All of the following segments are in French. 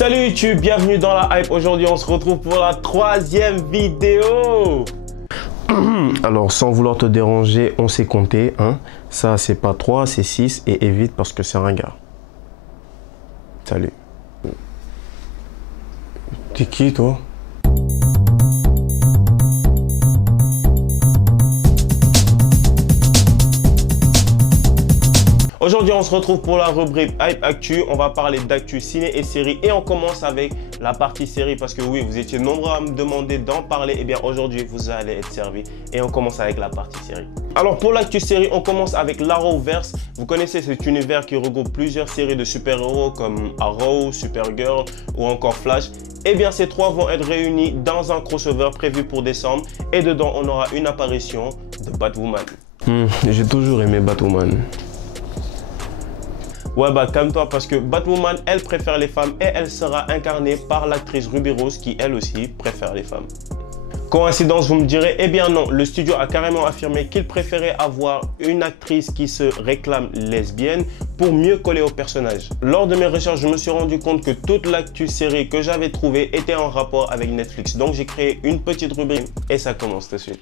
Salut YouTube, bienvenue dans la hype. Aujourd'hui on se retrouve pour la troisième vidéo. Alors sans vouloir te déranger, on s'est compté, hein. Ça c'est pas 3, c'est 6 et évite parce que c'est un gars. Salut. T'es qui toi? Aujourd'hui, on se retrouve pour la rubrique Hype Actu. On va parler d'actu ciné et séries et on commence avec la partie série parce que oui, vous étiez nombreux à me demander d'en parler. Et bien aujourd'hui, vous allez être servi et on commence avec la partie série. Alors pour l'actu série, on commence avec l'Arrowverse. Vous connaissez cet univers qui regroupe plusieurs séries de super-héros comme Arrow, Supergirl ou encore Flash. Et bien ces trois vont être réunis dans un crossover prévu pour décembre et dedans, on aura une apparition de Batwoman. J'ai toujours aimé Batwoman. Ouais bah calme-toi parce que Batwoman elle préfère les femmes et elle sera incarnée par l'actrice Ruby Rose qui elle aussi préfère les femmes. Coïncidence vous me direz? Eh bien non, le studio a carrément affirmé qu'il préférait avoir une actrice qui se réclame lesbienne pour mieux coller au personnage. Lors de mes recherches, je me suis rendu compte que toute l'actu série que j'avais trouvée était en rapport avec Netflix. Donc j'ai créé une petite rubrique et ça commence tout de suite.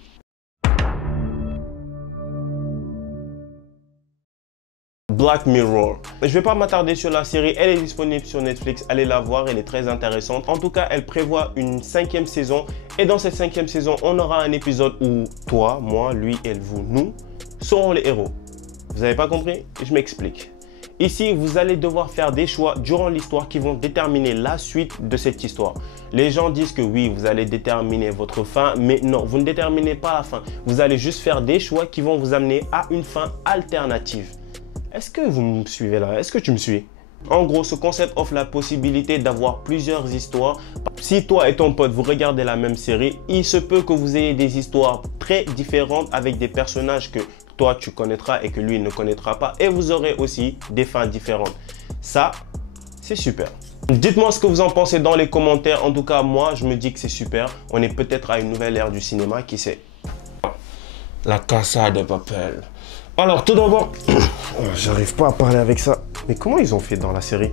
Black Mirror. Je vais pas m'attarder sur la série, elle est disponible sur Netflix, allez la voir, elle est très intéressante. En tout cas, elle prévoit une 5e saison et dans cette 5e saison, on aura un épisode où toi, moi, lui, elle, vous, nous serons les héros. Vous avez pas compris? Je m'explique. Ici, vous allez devoir faire des choix durant l'histoire qui vont déterminer la suite de cette histoire. Les gens disent que oui, vous allez déterminer votre fin, mais non, vous ne déterminez pas la fin. Vous allez juste faire des choix qui vont vous amener à une fin alternative. Est-ce que vous me suivez là? Est-ce que tu me suis? En gros, ce concept offre la possibilité d'avoir plusieurs histoires. Si toi et ton pote, vous regardez la même série, il se peut que vous ayez des histoires très différentes avec des personnages que toi, tu connaîtras et que lui ne connaîtra pas. Et vous aurez aussi des fins différentes. Ça, c'est super. Dites-moi ce que vous en pensez dans les commentaires. En tout cas, moi, je me dis que c'est super. On est peut-être à une nouvelle ère du cinéma, qui sait? La Casa de Papel. Alors, tout d'abord, J'arrive pas à parler avec ça. mais comment ils ont fait dans la série?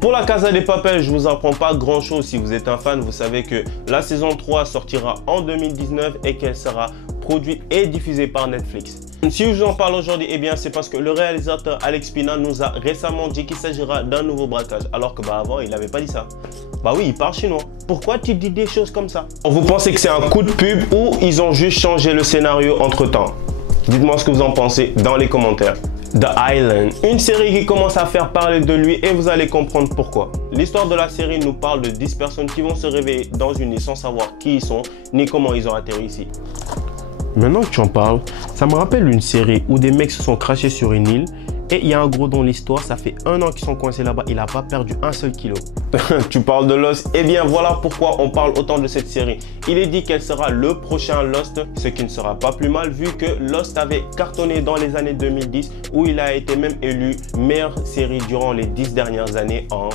Pour la Casa de Papel, je vous apprends pas grand chose. Si vous êtes un fan, vous savez que la saison 3 sortira en 2019 et qu'elle sera produite et diffusée par Netflix. Si je vous en parle aujourd'hui, eh bien c'est parce que le réalisateur Alex Pina nous a récemment dit qu'il s'agira d'un nouveau braquage. Alors que avant, il n'avait pas dit ça. Bah oui, il parle chinois. Pourquoi tu dis des choses comme ça? Vous pensez que c'est un coup de pub ou ils ont juste changé le scénario entre-temps? Dites-moi ce que vous en pensez dans les commentaires. The Island, une série qui commence à faire parler de lui et vous allez comprendre pourquoi. L'histoire de la série nous parle de 10 personnes qui vont se réveiller dans une île sans savoir qui ils sont ni comment ils ont atterri ici. Maintenant que tu en parles, ça me rappelle une série où des mecs se sont crachés sur une île et il y a un gros dans l'histoire, ça fait 1 an qu'ils sont coincés là-bas, il n'a pas perdu un seul kilo. Tu parles de Lost? Eh bien voilà pourquoi on parle autant de cette série. Il est dit qu'elle sera le prochain Lost, ce qui ne sera pas plus mal vu que Lost avait cartonné dans les années 2010 où il a été même élu meilleure série durant les 10 dernières années en,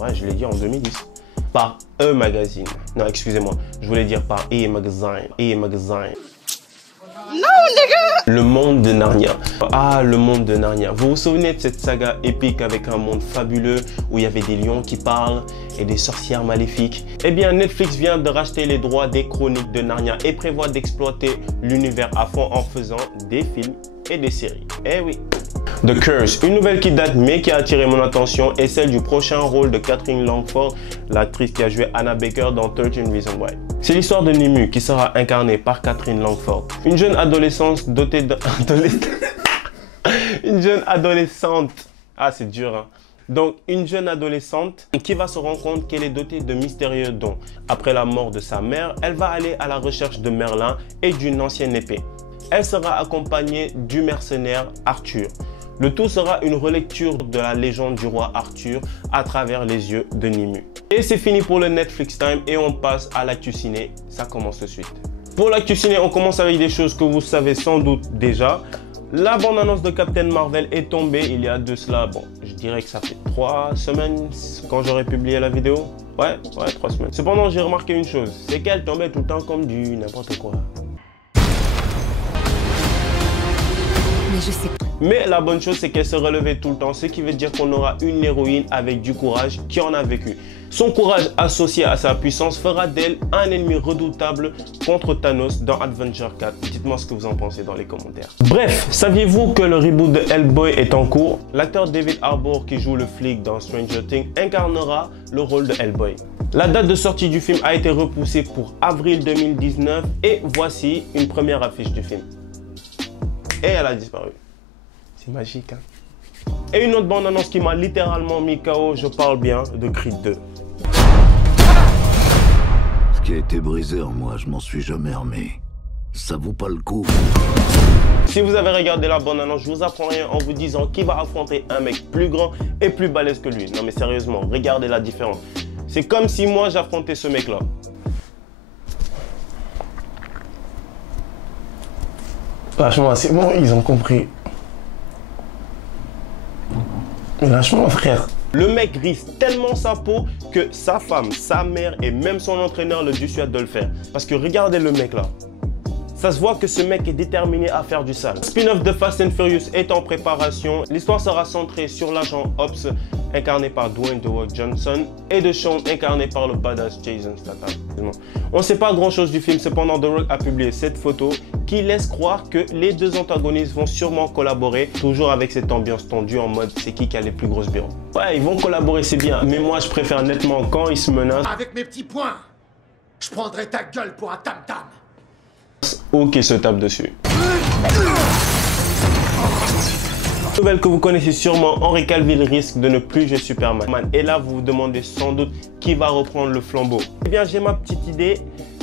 ouais je l'ai dit en 2010. Par E Magazine. Non excusez-moi, je voulais dire par E Magazine. E Magazine. Non, nigga! Le monde de Narnia. Ah, le monde de Narnia. Vous vous souvenez de cette saga épique avec un monde fabuleux où il y avait des lions qui parlent et des sorcières maléfiques? Eh bien, Netflix vient de racheter les droits des chroniques de Narnia et prévoit d'exploiter l'univers à fond en faisant des films et des séries. Eh oui. The Curse, une nouvelle qui date mais qui a attiré mon attention est celle du prochain rôle de Catherine Langford, l'actrice qui a joué Anna Baker dans 13 Reasons Why. C'est l'histoire de Nimue qui sera incarnée par Catherine Langford, une jeune adolescente dotée de... une jeune adolescente... Ah c'est dur hein. Donc, une jeune adolescente qui va se rendre compte qu'elle est dotée de mystérieux dons. Après la mort de sa mère, elle va aller à la recherche de Merlin et d'une ancienne épée. Elle sera accompagnée du mercenaire Arthur. Le tout sera une relecture de la légende du roi Arthur à travers les yeux de Nimue. Et c'est fini pour le Netflix Time et on passe à l'actu ciné. Ça commence tout de suite. Pour l'actu ciné, on commence avec des choses que vous savez sans doute déjà. La bande-annonce de Captain Marvel est tombée il y a de cela, bon, je dirais que ça fait 3 semaines quand j'aurais publié la vidéo. Ouais, 3 semaines. Cependant, j'ai remarqué une chose, c'est qu'elle tombait tout le temps comme du n'importe quoi. Mais je sais. Mais la bonne chose, c'est qu'elle se relevait tout le temps, ce qui veut dire qu'on aura une héroïne avec du courage qui en a vécu. Son courage associé à sa puissance fera d'elle un ennemi redoutable contre Thanos dans Avengers 4. Dites-moi ce que vous en pensez dans les commentaires. Bref, saviez-vous que le reboot de Hellboy est en cours? L'acteur David Harbour qui joue le flic dans Stranger Things incarnera le rôle de Hellboy. La date de sortie du film a été repoussée pour avril 2019 et voici une première affiche du film. Et elle a disparu. C'est magique, hein? Et une autre bande-annonce qui m'a littéralement mis KO, je parle bien de Creed 2. Ce qui a été brisé en moi, je m'en suis jamais remis. Ça vaut pas le coup. Si vous avez regardé la bande-annonce, je vous apprends rien en vous disant qu'il va affronter un mec plus grand et plus balèze que lui. Non mais sérieusement, regardez la différence. C'est comme si moi j'affrontais ce mec-là. Lâche-moi, c'est bon, ils ont compris. Lâche-moi, frère. Le mec risque tellement sa peau que sa femme, sa mère et même son entraîneur le dissuadent de le faire. Parce que regardez le mec là. Ça se voit que ce mec est déterminé à faire du sale. Spin-off de Fast and Furious est en préparation. L'histoire sera centrée sur l'agent Ops, incarné par Dwayne The Rock Johnson, et de Sean, incarné par le badass Jason Statham. On ne sait pas grand-chose du film, cependant The Rock a publié cette photo qui laisse croire que les deux antagonistes vont sûrement collaborer, toujours avec cette ambiance tendue en mode c'est qui a les plus grosses bureaux. Ouais, ils vont collaborer, c'est bien, mais moi je préfère nettement quand ils se menacent. Avec mes petits poings, je prendrai ta gueule pour un tam-tam. Ou qu'ils se tapent dessus. Nouvelle que vous connaissez sûrement, Henry Cavill risque de ne plus jouer Superman. Et là, vous vous demandez sans doute qui va reprendre le flambeau. Eh bien, j'ai ma petite idée,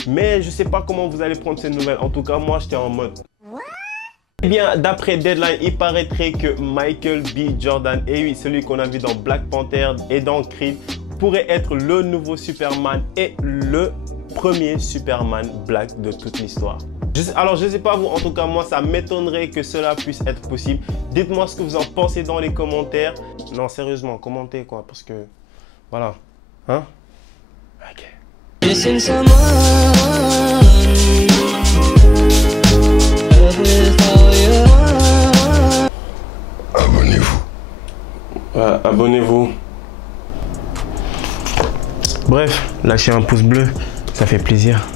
mais je sais pas comment vous allez prendre cette nouvelle. En tout cas, moi, j'étais en mode... Eh bien, d'après Deadline, il paraîtrait que Michael B. Jordan, et oui, celui qu'on a vu dans Black Panther et dans Creed, pourrait être le nouveau Superman et le premier Superman black de toute l'histoire. Alors je sais pas vous, en tout cas moi ça m'étonnerait que cela puisse être possible. Dites-moi ce que vous en pensez dans les commentaires. Non sérieusement, commentez quoi, parce que voilà. Hein? Ok. Abonnez-vous. Voilà, abonnez-vous. Bref, lâchez un pouce bleu, ça fait plaisir.